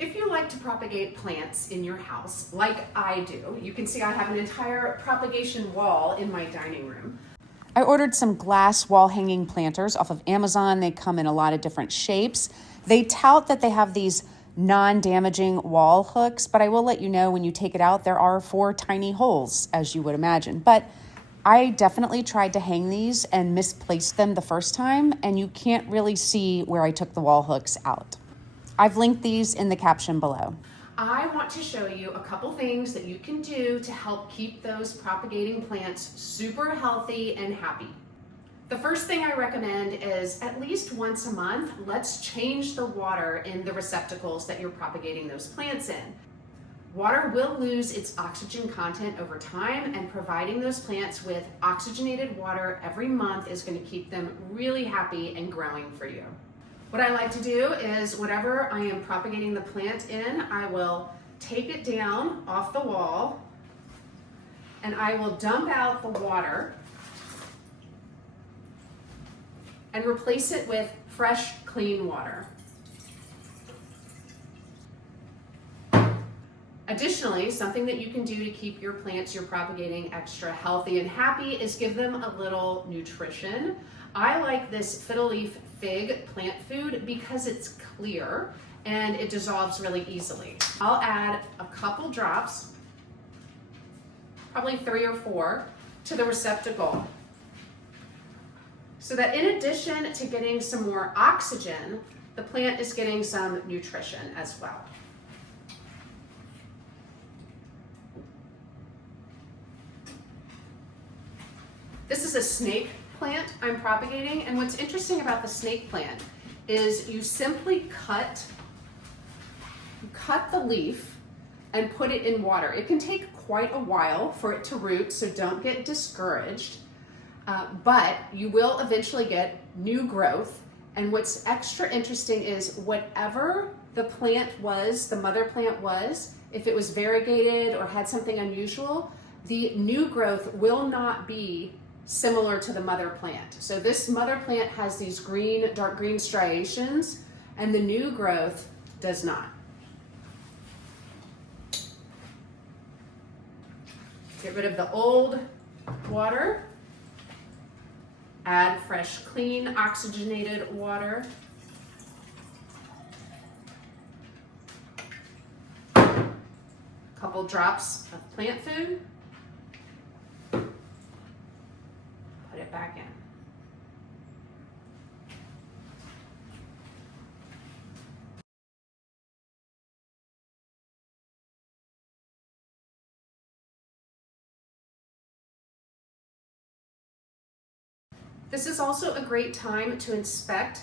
If you like to propagate plants in your house, like I do, you can see I have an entire propagation wall in my dining room. I ordered some glass wall hanging planters off of Amazon. They come in a lot of different shapes. They tout that they have these non-damaging wall hooks, but I will let you know when you take it out, there are 4 tiny holes, as you would imagine. But I definitely tried to hang these and misplaced them the first time, and you can't really see where I took the wall hooks out. I've linked these in the caption below. I want to show you a couple things that you can do to help keep those propagating plants super healthy and happy. The first thing I recommend is at least once a month, let's change the water in the receptacles that you're propagating those plants in. Water will lose its oxygen content over time, and providing those plants with oxygenated water every month is going to keep them really happy and growing for you. What I like to do is whatever I am propagating the plant in, I will take it down off the wall and I will dump out the water and replace it with fresh, clean water. Additionally, something that you can do to keep your plants you're propagating extra healthy and happy is give them a little nutrition. I like this Fiddle Leaf Fig plant food because it's clear and it dissolves really easily. I'll add a couple drops, probably 3 or 4, to the receptacle, so that in addition to getting some more oxygen, the plant is getting some nutrition as well. This is a snake plant I'm propagating, and what's interesting about the snake plant is you simply cut the leaf and put it in water. It can take quite a while for it to root, so don't get discouraged, but you will eventually get new growth. And what's extra interesting is whatever the plant was, the mother plant was, if it was variegated or had something unusual, the new growth will not be similar to the mother plant. So this mother plant has these green, dark green striations, and the new growth does not. Get rid of the old water, add fresh, clean, oxygenated water. Couple drops of plant food. Put it back in. This is also a great time to inspect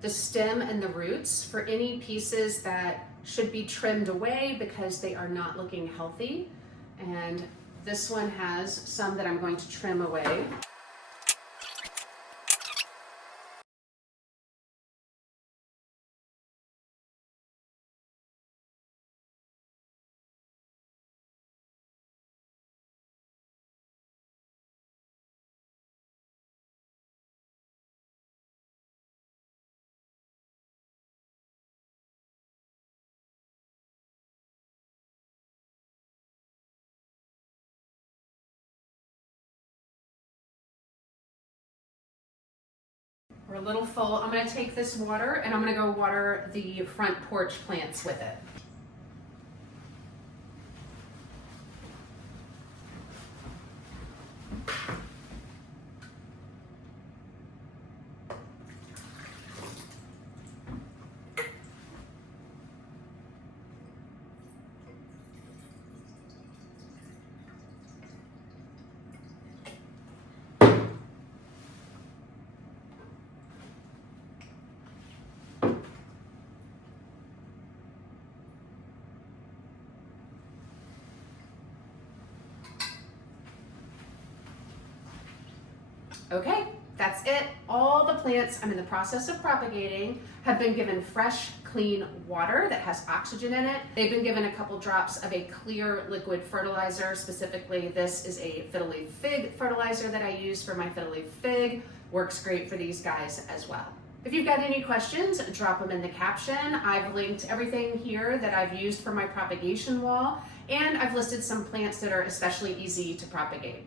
the stem and the roots for any pieces that should be trimmed away because they are not looking healthy. And this one has some that I'm going to trim away. We're a little full. I'm going to take this water and I'm going to go water the front porch plants with it. Okay, that's it. All the plants I'm in the process of propagating have been given fresh, clean water that has oxygen in it. They've been given a couple drops of a clear liquid fertilizer. Specifically, this is a Fiddle Leaf Fig fertilizer that I use for my Fiddle Leaf Fig. Works great for these guys as well. If you've got any questions, drop them in the caption. I've linked everything here that I've used for my propagation wall, and I've listed some plants that are especially easy to propagate.